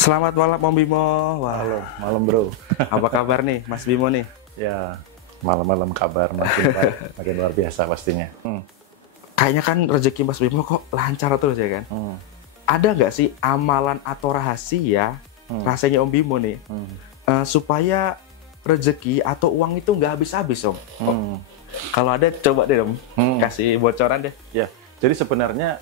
Selamat malam Om Bimo. Wah, Halo, malam bro. apa kabar nih Mas Bimo nih? Ya, malam-malam kabar makin baik, makin luar biasa pastinya. Kayaknya kan rezeki Mas Bimo kok lancar terus ya kan? Ada nggak sih amalan atau rahasia rasanya Om Bimo nih supaya rezeki atau uang itu nggak habis-habis Om? Kalau ada coba deh Om, kasih bocoran deh. Ya, jadi sebenarnya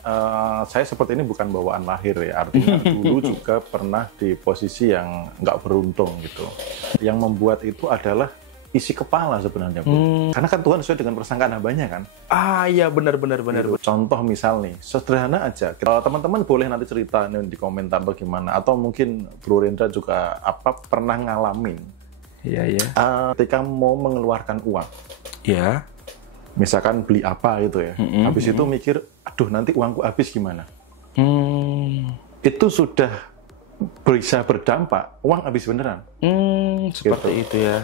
saya seperti ini bukan bawaan lahir ya. Artinya dulu juga pernah di posisi yang nggak beruntung gitu. Yang membuat itu adalah isi kepala sebenarnya, bro. Karena kan Tuhan sesuai dengan persangkaan hambanya kan. Ah iya benar. Gitu. Contoh misal nih, sederhana aja. Teman-teman boleh nanti cerita nih di komentar bagaimana. Atau mungkin Bro Rendra juga pernah ngalamin. Iya. Ketika mau mengeluarkan uang. Iya. Misalkan beli apa gitu ya. Habis itu mikir, aduh nanti uangku habis gimana. Itu sudah bisa berdampak, uang habis beneran. Seperti gitu. itu ya.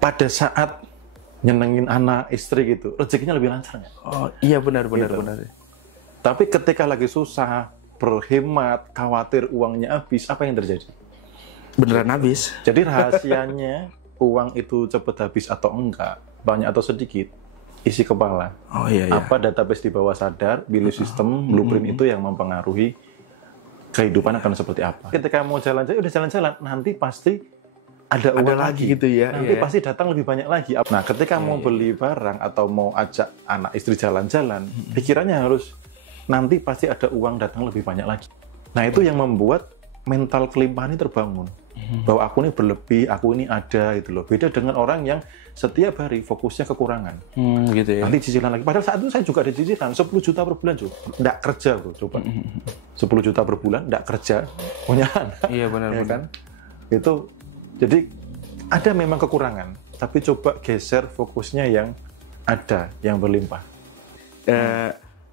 Pada saat nyenengin anak, istri gitu, rezekinya lebih lancar nggak? Oh iya benar. Tapi ketika lagi susah, berhemat, khawatir uangnya habis, apa yang terjadi? Beneran habis. Jadi rahasianya uang itu cepat habis atau enggak, banyak atau sedikit, isi kepala. Oh iya. Apa database di bawah sadar, belief system, blueprint itu yang mempengaruhi kehidupan akan seperti apa. Ketika mau jalan-jalan, udah jalan-jalan, nanti pasti ada uang lagi gitu ya. Nanti pasti datang lebih banyak lagi. Nah, ketika mau beli barang atau mau ajak anak istri jalan-jalan, pikirannya harus nanti pasti ada uang datang lebih banyak lagi. Nah, itu yang membuat mental kelimpahan ini terbangun. Bahwa aku ini berlebih, aku ini ada gitu loh. Beda dengan orang yang setiap hari fokusnya kekurangan. Gitu ya. Nanti cicilan lagi. Padahal saat itu saya juga ada cicilan 10 juta per bulan, Nggak kerja, bro. Coba. 10 juta per bulan, nggak kerja. Punya anak. Iya benar. Kan? Itu, jadi ada memang kekurangan. Tapi coba geser fokusnya yang ada, yang berlimpah.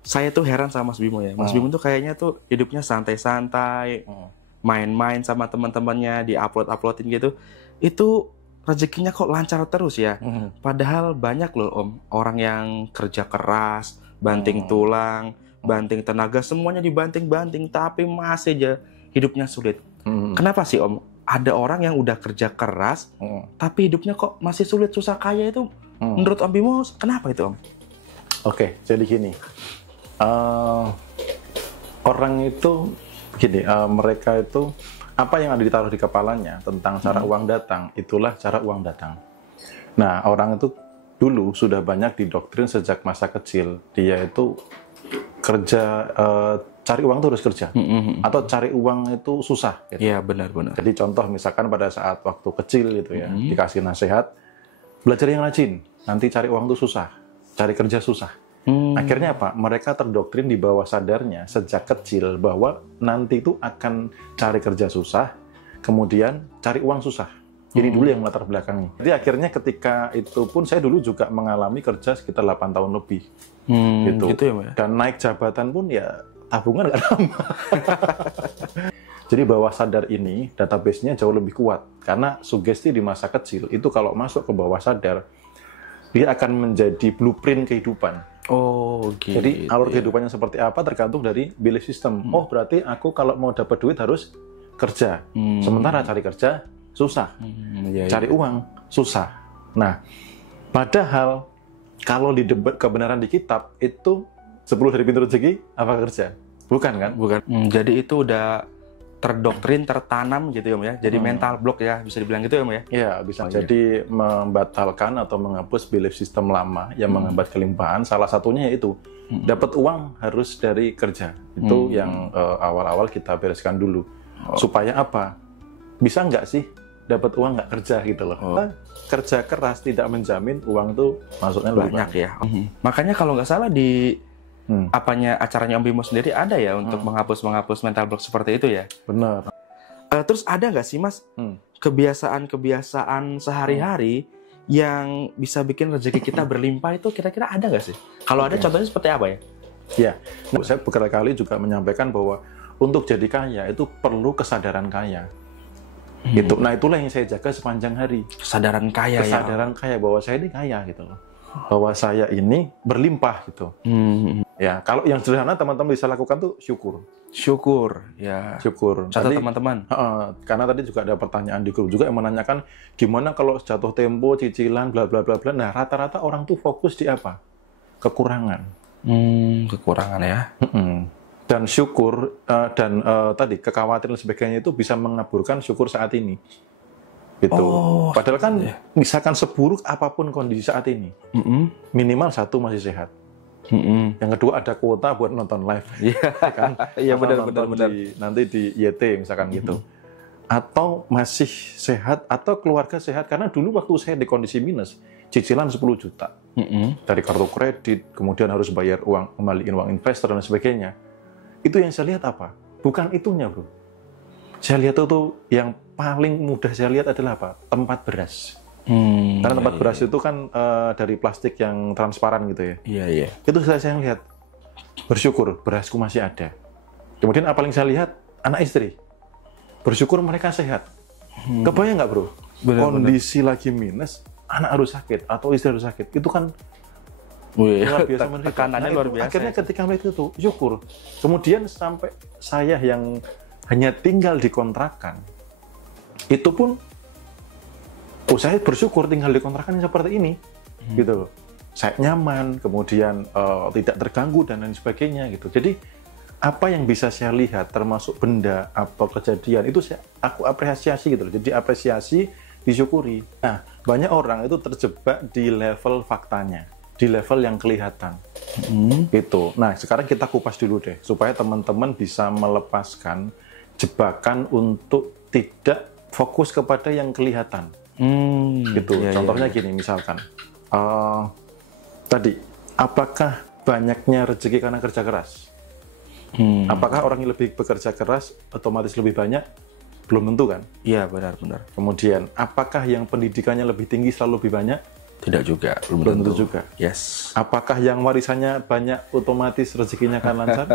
Saya tuh heran sama Mas Bimo ya. Mas Bimo tuh kayaknya tuh hidupnya santai-santai. Main-main sama teman-temannya, di-uploadin gitu. Itu rezekinya kok lancar terus ya. Padahal banyak loh Om, orang yang kerja keras, banting tulang, banting tenaga, semuanya dibanting-banting, tapi masih aja hidupnya sulit. Kenapa sih Om? Ada orang yang udah kerja keras, tapi hidupnya kok masih sulit, susah kaya itu. Menurut Om Bimo, kenapa itu Om? Oke, jadi gini. Orang itu gini, mereka itu apa yang ada ditaruh di kepalanya tentang cara uang datang, itulah cara uang datang. Nah, orang itu dulu sudah banyak didoktrin sejak masa kecil, dia itu kerja, cari uang itu harus kerja, atau cari uang itu susah. Iya, benar. Jadi contoh misalkan pada saat waktu kecil gitu ya, dikasih nasihat, belajar yang rajin, nanti cari uang itu susah, cari kerja susah. Akhirnya apa? Mereka terdoktrin di bawah sadarnya sejak kecil bahwa nanti itu akan cari kerja susah, kemudian cari uang susah. Ini dulu yang melatar belakangi. Jadi akhirnya ketika itu pun saya dulu juga mengalami kerja sekitar 8 tahun lebih. Gitu ya, Mbak? Dan naik jabatan pun ya tabungan nggak nambah. Jadi bawah sadar ini database-nya jauh lebih kuat. Karena sugesti di masa kecil itu kalau masuk ke bawah sadar, dia akan menjadi blueprint kehidupan. Oh, gitu. Jadi alur kehidupannya seperti apa tergantung dari belief system. Oh, berarti aku kalau mau dapat duit harus kerja. Sementara cari kerja susah. Cari uang susah. Nah, padahal kalau di kebenaran di kitab itu 10 dari pintu rezeki apa kerja? Bukan kan? Bukan. Jadi itu udah terdoktrin, tertanam gitu ya Om ya. Jadi mental block ya, bisa dibilang gitu ya Om ya. Iya, bisa. Jadi membatalkan atau menghapus belief system lama yang menghambat kelimpahan. Salah satunya yaitu dapat uang harus dari kerja. Itu yang awal-awal kita bereskan dulu. Supaya apa? Bisa nggak sih dapat uang nggak kerja gitu loh. Kerja keras tidak menjamin uang tuh masuknya lebih banyak ya. Makanya kalau nggak salah di acaranya Om Bimo sendiri ada ya untuk menghapus mental block seperti itu ya. Benar. Terus ada nggak sih Mas kebiasaan sehari-hari yang bisa bikin rezeki kita berlimpah itu kira-kira ada nggak sih? Kalau ada contohnya seperti apa ya? Ya, saya berkali-kali juga menyampaikan bahwa untuk jadi kaya itu perlu kesadaran kaya. Gitu. Nah, itulah yang saya jaga sepanjang hari. Kesadaran kaya kaya bahwa saya ini kaya gitu loh. Bahwa saya ini berlimpah gitu. Ya, kalau yang sederhana teman-teman bisa lakukan tuh syukur. Syukur, ya. Syukur. Catat teman-teman. Karena tadi juga ada pertanyaan di grup juga yang menanyakan gimana kalau jatuh tempo, cicilan, bla bla bla bla. Nah, rata-rata orang tuh fokus di apa? Kekurangan. Kekurangan ya. Dan syukur tadi kekhawatiran dan sebagainya itu bisa mengaburkan syukur saat ini. Gitu. Padahal kan misalkan seburuk apapun kondisi saat ini, minimal satu masih sehat. Yang kedua ada kuota buat nonton live, kan? Iya benar. Nanti di YT misalkan gitu. Atau masih sehat atau keluarga sehat, karena dulu waktu saya di kondisi minus, cicilan 10 juta dari kartu kredit, kemudian harus bayar uang, kembaliin uang investor dan sebagainya. Itu yang saya lihat apa? Bukan itunya, bro. Saya lihat itu yang paling mudah saya lihat adalah apa? Tempat beras. Karena tempat beras itu kan dari plastik yang transparan gitu ya. Iya. Itu saya lihat, bersyukur berasku masih ada. Kemudian apa yang saya lihat? Anak istri. Bersyukur mereka sehat. Kebayang nggak, bro? Kondisi lagi minus, anak harus sakit atau istri harus sakit. Itu kan luar biasa menderita. Tekanannya luar biasa. Akhirnya ketika melihat itu, syukur. Kemudian sampai saya yang hanya tinggal di kontrakan, itu pun saya bersyukur tinggal di kontrakan yang seperti ini, gitu loh. Saya nyaman, kemudian tidak terganggu dan lain sebagainya gitu. Jadi apa yang bisa saya lihat, termasuk benda atau kejadian itu aku apresiasi gitu loh. Jadi apresiasi, disyukuri. Nah, banyak orang itu terjebak di level faktanya, di level yang kelihatan. Gitu. Nah, sekarang kita kupas dulu deh, supaya teman-teman bisa melepaskan jebakan untuk tidak fokus kepada yang kelihatan. Gitu. Contohnya gini, misalkan tadi, apakah banyaknya rezeki karena kerja keras? Apakah orang yang lebih bekerja keras otomatis lebih banyak? Belum tentu kan? Iya, benar. Kemudian, apakah yang pendidikannya lebih tinggi selalu lebih banyak? Tidak juga, belum tentu juga. Yes. Apakah yang warisannya banyak otomatis rezekinya akan lancar?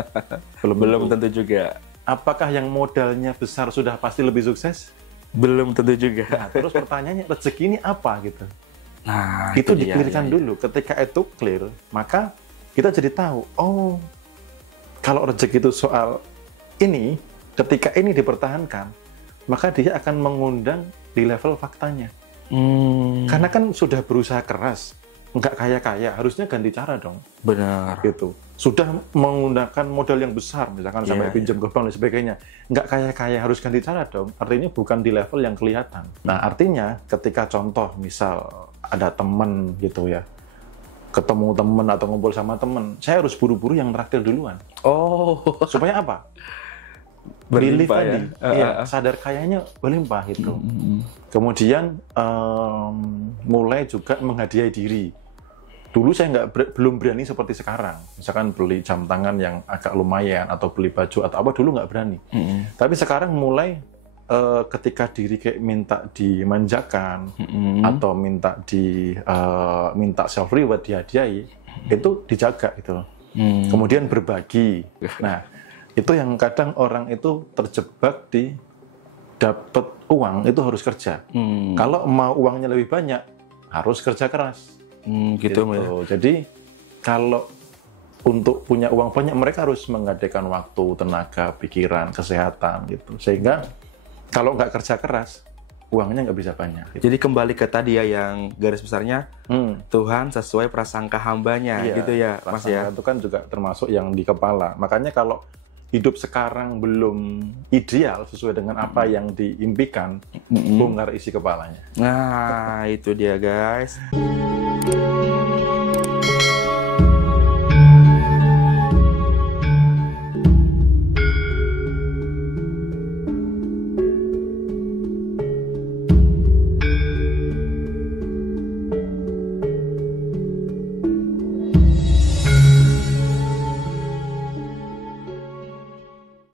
Belum tentu juga. Apakah yang modalnya besar sudah pasti lebih sukses? Belum tentu juga. Nah, terus pertanyaannya, rezeki ini apa gitu? Nah, itu dikliarkan dulu. Ketika itu clear, maka kita jadi tahu, oh, kalau rezeki itu soal ini, ketika ini dipertahankan, maka dia akan mengundang di level faktanya. Karena kan sudah berusaha keras, nggak kaya-kaya, harusnya ganti cara dong. Benar. Gitu. Sudah menggunakan modal yang besar, misalkan sampai pinjam ke bank dan sebagainya, nggak kaya-kaya, harus ganti cara dong. Artinya bukan di level yang kelihatan. Nah, artinya ketika contoh, misal ada teman gitu ya, ketemu teman atau ngumpul sama teman, saya harus buru-buru yang traktir duluan. Supaya apa? Belief tadi, sadar kayanya berlimpah gitu. Kemudian mulai juga menghadiahi diri. Dulu saya belum berani seperti sekarang. Misalkan beli jam tangan yang agak lumayan atau beli baju atau apa, dulu nggak berani. Tapi sekarang mulai ketika diri kayak minta dimanjakan atau minta self reward, dihadiahi, itu dijaga gitu. Kemudian berbagi. Nah, itu yang kadang orang itu terjebak di dapat uang itu harus kerja. Kalau mau uangnya lebih banyak, harus kerja keras. Gitu. Jadi kalau untuk punya uang banyak, mereka harus menggadaikan waktu, tenaga, pikiran, kesehatan gitu. Sehingga kalau nggak kerja keras, uangnya nggak bisa banyak. Gitu. Jadi kembali ke tadi ya, yang garis besarnya Tuhan sesuai prasangka hambanya, gitu ya, Mas ya. Itu kan juga termasuk yang di kepala. Makanya kalau hidup sekarang belum ideal sesuai dengan apa yang diimpikan, bongkar isi kepalanya. Nah, itu dia guys.